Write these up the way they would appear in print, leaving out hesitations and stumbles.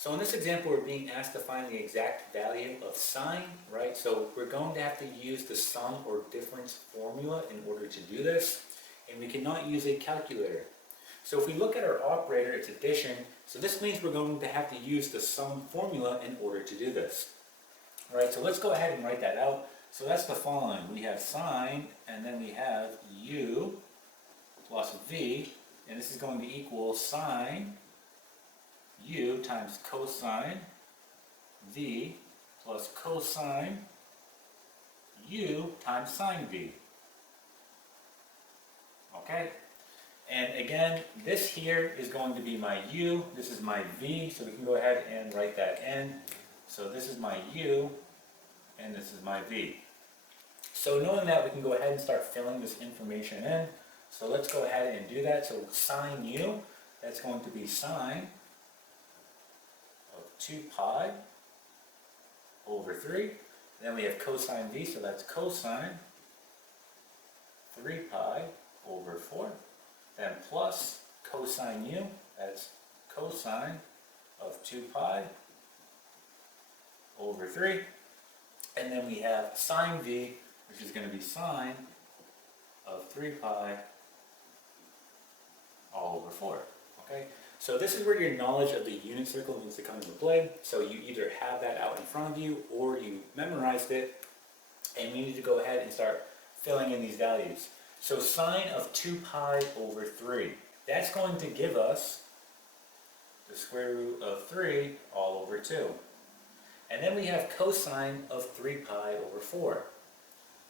So in this example, we're being asked to find the exact value of sine, right? So we're going to have to use the sum or difference formula in order to do this, and we cannot use a calculator. So if we look at our operator, it's addition, so this means we're going to have to use the sum formula in order to do this. All right, so let's go ahead and write that out. So that's the following. We have sine, and then we have u plus v, and this is going to equal sine u times cosine v plus cosine u times sine v. Okay? And again, this here is going to be my u, this is my v, so we can go ahead and write that in. So this is my u, and this is my v. So knowing that, we can go ahead and start filling this information in. So let's go ahead and do that. So sine u, that's going to be sine of 2 pi over 3. Then we have cosine v, so that's cosine 3 pi over 4. Then plus cosine u, that's cosine of 2 pi over 3. And then we have sine v, which is going to be sine of 3 pi all over 4. Okay? So this is where your knowledge of the unit circle needs to come into play. So you either have that out in front of you or you memorized it, and you need to go ahead and start filling in these values. So sine of 2 pi over 3, that's going to give us the square root of 3 all over 2. And then we have cosine of 3 pi over 4.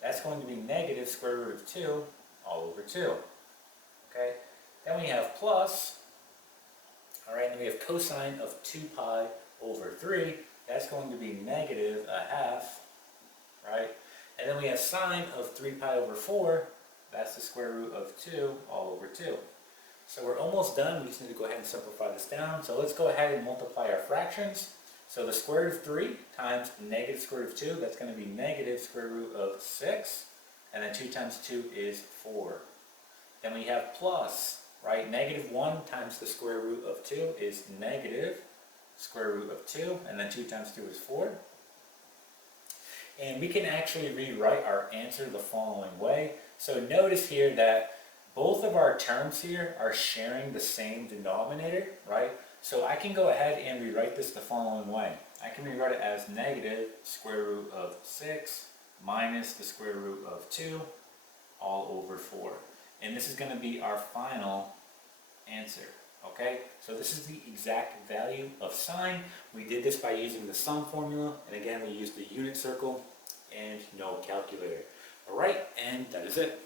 That's going to be negative square root of 2 all over 2. Okay? Then we have plus, all right, and we have cosine of 2 pi over 3. That's going to be negative a half, right? And then we have sine of 3 pi over 4. That's the square root of 2 all over 2. So we're almost done. We just need to go ahead and simplify this down. So let's go ahead and multiply our fractions. So the square root of 3 times negative square root of 2, that's going to be negative square root of 6. And then 2 times 2 is 4. Then we have plus, right? Negative 1 times the square root of 2 is negative square root of 2. And then 2 times 2 is 4. And we can actually rewrite our answer the following way. So notice here that both of our terms here are sharing the same denominator, right? So I can go ahead and rewrite this the following way. I can rewrite it as negative square root of 6 minus the square root of 2 all over 4. And this is going to be our final answer. Okay, so this is the exact value of sine. We did this by using the sum formula, and again we used the unit circle and no calculator. Alright, and that is it.